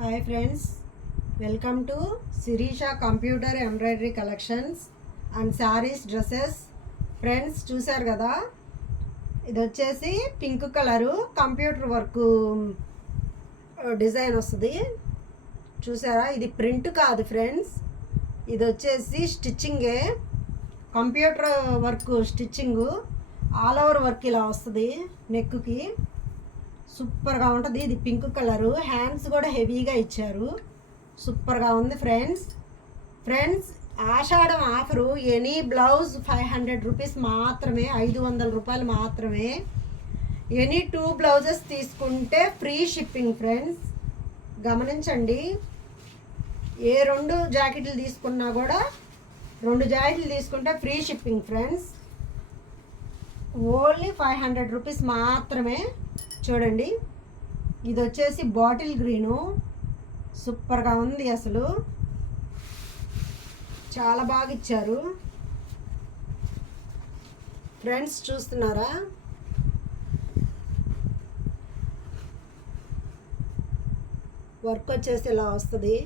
Hi friends, welcome to Sirisha computer embroidery collections and sarees dresses. Friends చూశారు కదా, ఇది వచ్చేసి pink colour computer work design వస్తుంది. చూసారా, ఇది ప్రింట్ కాదు ఫ్రెండ్స్, ఇది వచ్చేసి స్టిచ్చింగే, computer work stitching, all over work ఇలా వస్తుంది నెక్కి. సూపర్గా ఉంటుంది. ఇది పింక్ కలరు, హ్యాండ్స్ కూడా హెవీగా ఇచ్చారు, సూపర్గా ఉంది ఫ్రెండ్స్. ఆషాఢం ఆఫరు, ఎనీ బ్లౌజ్ 500 రూపీస్ మాత్రమే, 500 రూపాయలు మాత్రమే. ఎనీ 2 బ్లౌజెస్ తీసుకుంటే ఫ్రీ షిప్పింగ్ ఫ్రెండ్స్, గమనించండి. ఏ 2 జాకెట్లు తీసుకున్నా కూడా 2 జాకెట్లు తీసుకుంటే free shipping friends. Only 500 rupees మాత్రమే. చూడండి, ఇది వచ్చేసి బాటిల్ గ్రీను, సూపర్గా ఉంది, అసలు చాలా బాగా ఇచ్చారు ఫ్రెండ్స్. చూస్తున్నారా, వర్క్ వచ్చేసి ఇలా వస్తుంది,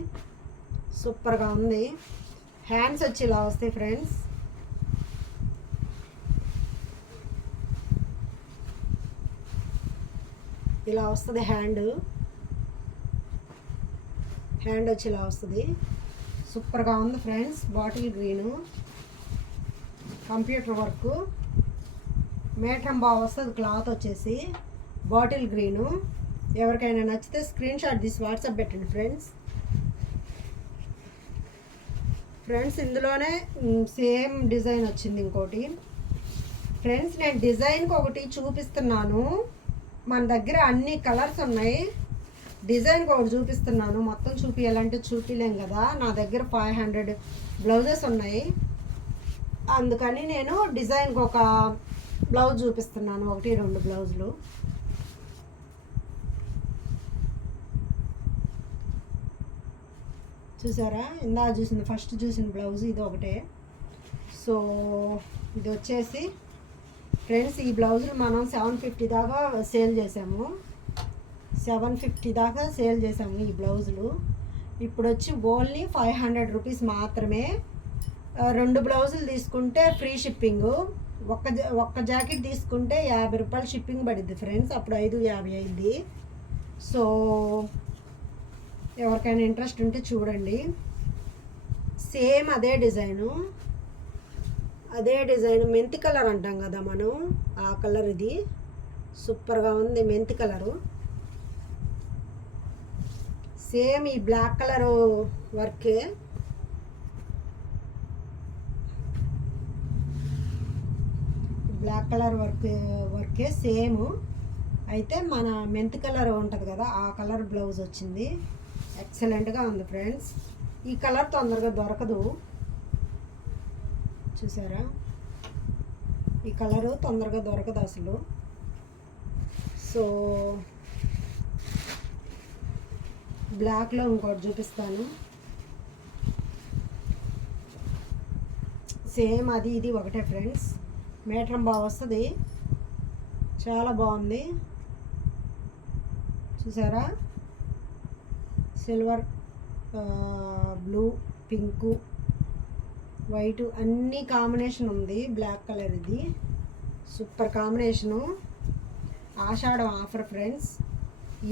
సూపర్గా ఉంది. హ్యాండ్స్ వచ్చి ఇలా వస్తాయి ఫ్రెండ్స్. ఇలా వస్తుంది హ్యాండ్ వచ్చి ఇలా వస్తుంది, సూపర్గా ఉంది friends. Bottle green computer work, మేట్రం బాగా వస్తుంది. క్లాత్ వచ్చేసి బాటిల్ గ్రీను. ఎవరికైనా నచ్చితే స్క్రీన్ షాట్ తీసి వాట్సాప్ పెట్టండి ఫ్రెండ్స్. ఇందులోనే సేమ్ డిజైన్ వచ్చింది ఇంకోటి ఫ్రెండ్స్. నేను డిజైన్కి ఒకటి చూపిస్తున్నాను, మన దగ్గర అన్ని కలర్స్ ఉన్నాయి. డిజైన్కి ఒకటి చూపిస్తున్నాను, మొత్తం చూపించాలంటే చూపించలేం కదా. నా దగ్గర 500 బ్లౌజెస్ ఉన్నాయి, అందుకని నేను డిజైన్కి ఒక బ్లౌజ్ చూపిస్తున్నాను, 1-2 బ్లౌజులు. చూసారా, ఫస్ట్ చూసిన బ్లౌజ్ ఇది ఒకటే. సో ఇది వచ్చేసి ఫ్రెండ్స్, ఈ బ్లౌజులు మనం 750 దాకా సేల్ చేసాము, 750 దాకా సేల్ చేసాము ఈ బ్లౌజులు. ఇప్పుడు వచ్చి ఓన్లీ 500 రూపీస్ మాత్రమే. 2 బ్లౌజులు తీసుకుంటే ఫ్రీ షిప్పింగు. ఒక్క జాకెట్ తీసుకుంటే 50 రూపాయలు షిప్పింగ్ పడిద్ది ఫ్రెండ్స్, అప్పుడు 550 అయింది. సో ఎవరికైనా ఇంట్రెస్ట్ ఉంటే చూడండి. సేమ్ అదే డిజైను, మెంతి కలర్ అంటాం కదా మనం, ఆ కలర్ ఇది. సూపర్గా ఉంది మెంతి కలరు. సేమ్ ఈ బ్లాక్ కలరు వర్కే, వర్కే సేమ్. అయితే మన మెంతి కలర్ ఉంటుంది కదా, ఆ కలర్ బ్లౌజ్ వచ్చింది. ఎక్సలెంట్గా ఉంది ఫ్రెండ్స్. ఈ కలర్ తొందరగా దొరకదు, చూసారా, ఈ కలరు తొందరగా దొరకదు అసలు. సో బ్లాక్లో ఇంకోటి చూపిస్తాను, సేమ్ అది ఇది ఒకటే ఫ్రెండ్స్. మేట్రం బాగా వస్తుంది, చాలా బాగుంది. చూసారా, సిల్వర్, బ్లూ, పింకు, వైట్ అన్ని కాంబినేషన్ ఉంది. బ్లాక్ కలర్ ఇది సూపర్ కాంబినేషను. ఆషాఢం ఆఫర్ ఫ్రెండ్స్.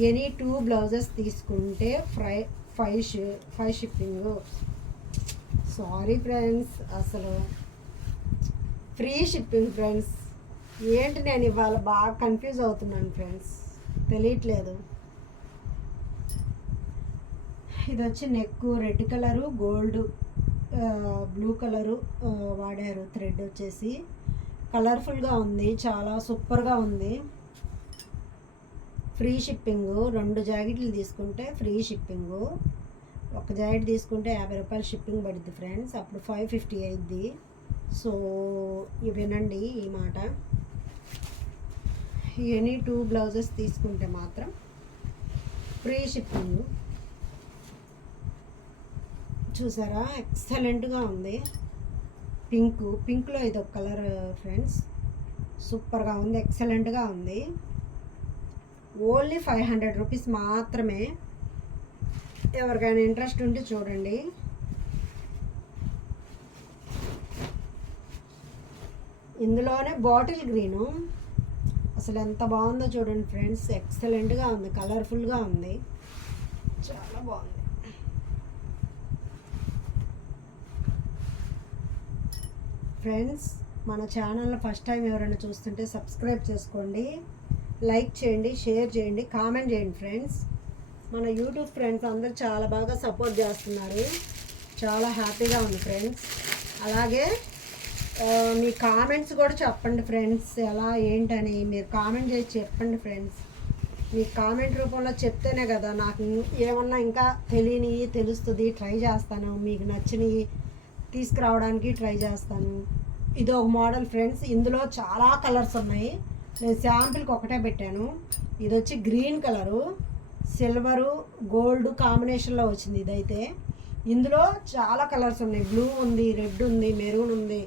ఎనీ 2 బ్లౌజెస్ తీసుకుంటే ఫ్రీ షిప్పింగ్. సారీ ఫ్రెండ్స్, అసలు ఫ్రీ షిప్పింగ్ ఫ్రెండ్స్. ఏంటి, నేను ఇవాళ బాగా కన్ఫ్యూజ్ అవుతున్నాను ఫ్రెండ్స్, తెలియట్లేదు. ఇది వచ్చి neck red colour, gold, blue colour వాడారు. థ్రెడ్ వచ్చేసి కలర్ఫుల్గా ఉంది, చాలా సూపర్గా ఉంది. Free shipping. 2 జాకెట్లు తీసుకుంటే ఫ్రీ షిప్పింగు. ఒక జాకెట్ తీసుకుంటే 50 రూపాయలు షిప్పింగ్ పడుద్ది ఫ్రెండ్స్, అప్పుడు 550 అయింది. సో వినండి ఈ మాట. ఎనీ 2 బ్లౌజెస్ తీసుకుంటే మాత్రం ఫ్రీ షిప్పింగ్. చూసారా, ఎక్సలెంట్గా ఉంది. పింక్లో ఇది ఒక కలర్ ఫ్రెండ్స్, సూపర్గా ఉంది, ఎక్సలెంట్గా ఉంది. ఓన్లీ 500 రూపీస్ మాత్రమే. ఎవరికైనా ఇంట్రెస్ట్ ఉంటే చూడండి. ఇందులోనే బాటిల్ గ్రీను అసలు ఎంత బాగుందో చూడండి ఫ్రెండ్స్. ఎక్సలెంట్గా ఉంది, కలర్ఫుల్గా ఉంది, చాలా బాగుంది. ఫ్రెండ్స్, మన ఛానల్ని ఫస్ట్ టైం ఎవరైనా చూస్తుంటే సబ్స్క్రైబ్ చేసుకోండి, లైక్ చేయండి, షేర్ చేయండి, కామెంట్ చేయండి ఫ్రెండ్స్. మన యూట్యూబ్ ఫ్రెండ్స్ అందరూ చాలా బాగా సపోర్ట్ చేస్తున్నారు, చాలా హ్యాపీగా ఉంది ఫ్రెండ్స్. అలాగే మీ కామెంట్స్ కూడా చెప్పండి ఫ్రెండ్స్, ఎలా ఏంటని మీరు కామెంట్ చేసి చెప్పండి ఫ్రెండ్స్. మీ కామెంట్ రూపంలో చెప్తేనే కదా నాకు ఏమన్నా ఇంకా తెలియనివి తెలుస్తుంది, ట్రై చేస్తాను, మీకు నచ్చినవి తీసుకురావడానికి ట్రై చేస్తాను. ఇది ఒక మోడల్ ఫ్రెండ్స్, ఇందులో చాలా కలర్స్ ఉన్నాయి, నేను శాంపిల్కి ఒకటే పెట్టాను. ఇది వచ్చి గ్రీన్ కలరు, సిల్వరు, గోల్డ్ కాంబినేషన్లో వచ్చింది ఇదైతే. ఇందులో చాలా కలర్స్ ఉన్నాయి, బ్లూ ఉంది, రెడ్ ఉంది, మెరూన్ ఉంది.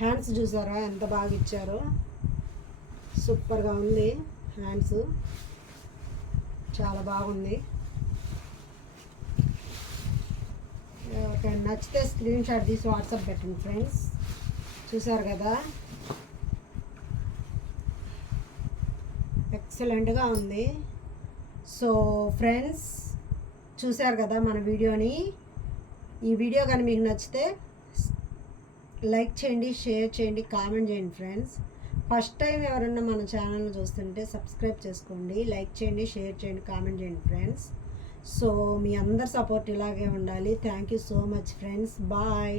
హ్యాండ్స్ చూసారా ఎంత బాగా ఇచ్చారో, సూపర్గా ఉంది హ్యాండ్స్, చాలా బాగుంది. ఎవరికైనా నచ్చితే స్క్రీన్ షాట్ తీసి వాట్సాప్ పెట్టండి ఫ్రెండ్స్. చూసారు కదా, ఎక్సలెంట్గా ఉంది. సో ఫ్రెండ్స్, చూసారు కదా మన వీడియోని. ఈ వీడియో కానీ మీకు నచ్చితే లైక్ చేయండి, షేర్ చేయండి, కామెంట్ చేయండి ఫ్రెండ్స్. ఫస్ట్ టైం ఎవరన్నా మన ఛానల్ని చూస్తుంటే సబ్స్క్రైబ్ చేసుకోండి, లైక్ చేయండి, షేర్ చేయండి, కామెంట్ చేయండి ఫ్రెండ్స్. సో మీ అందరి సపోర్ట్ ఇలాగే ఉండాలి. Thank you so much friends. Bye.